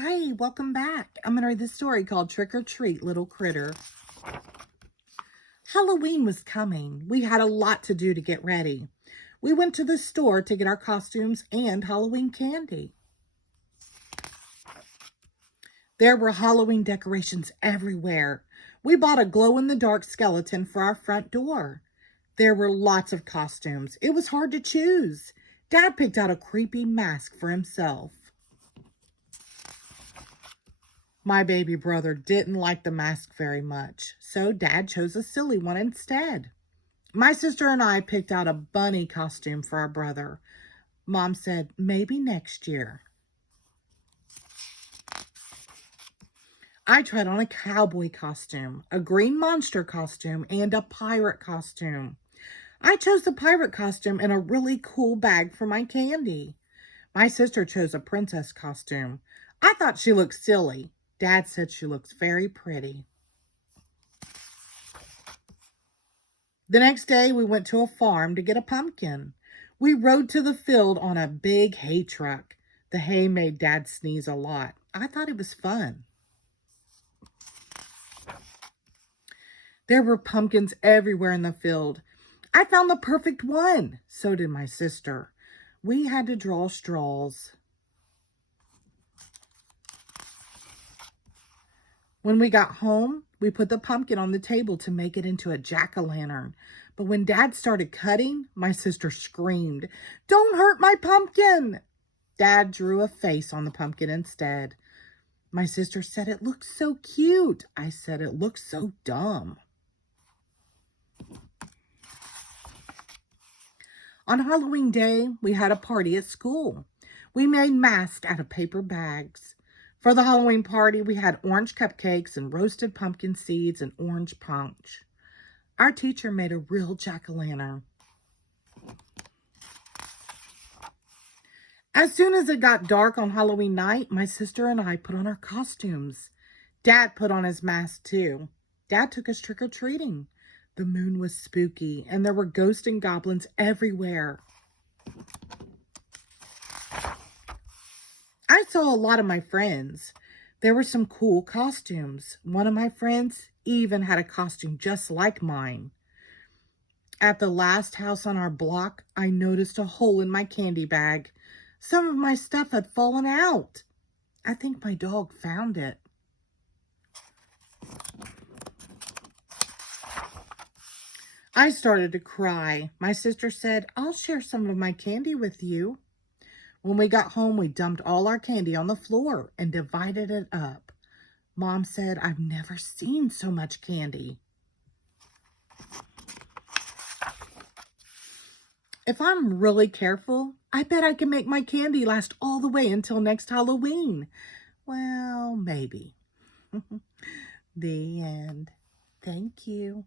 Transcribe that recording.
Hi, welcome back. I'm going to read this story called Trick or Treat, Little Critter. Halloween was coming. We had a lot to do to get ready. We went to the store to get our costumes and Halloween candy. There were Halloween decorations everywhere. We bought a glow-in-the-dark skeleton for our front door. There were lots of costumes. It was hard to choose. Dad picked out a creepy mask for himself. My baby brother didn't like the mask very much, so Dad chose a silly one instead. My sister and I picked out a bunny costume for our brother. Mom said, maybe next year. I tried on a cowboy costume, a green monster costume, and a pirate costume. I chose the pirate costume and a really cool bag for my candy. My sister chose a princess costume. I thought she looked silly. Dad said she looks very pretty. The next day, we went to a farm to get a pumpkin. We rode to the field on a big hay truck. The hay made Dad sneeze a lot. I thought it was fun. There were pumpkins everywhere in the field. I found the perfect one. So did my sister. We had to draw straws. When we got home, we put the pumpkin on the table to make it into a jack-o'-lantern. But when Dad started cutting, my sister screamed, "Don't hurt my pumpkin!" Dad drew a face on the pumpkin instead. My sister said, "It looks so cute." I said, "It looks so dumb." On Halloween Day, we had a party at school. We made masks out of paper bags. For the Halloween party, we had orange cupcakes and roasted pumpkin seeds and orange punch. Our teacher made a real jack-o'-lantern. As soon as it got dark on Halloween night, my sister and I put on our costumes. Dad put on his mask too. Dad took us trick-or-treating. The moon was spooky and there were ghosts and goblins everywhere. I saw a lot of my friends. There were some cool costumes. One of my friends even had a costume just like mine. At the last house on our block, I noticed a hole in my candy bag. Some of my stuff had fallen out. I think my dog found it. I started to cry. My sister said, "I'll share some of my candy with you." When we got home, we dumped all our candy on the floor and divided it up. Mom said, "I've never seen so much candy." If I'm really careful, I bet I can make my candy last all the way until next Halloween. Well, maybe. The end. Thank you.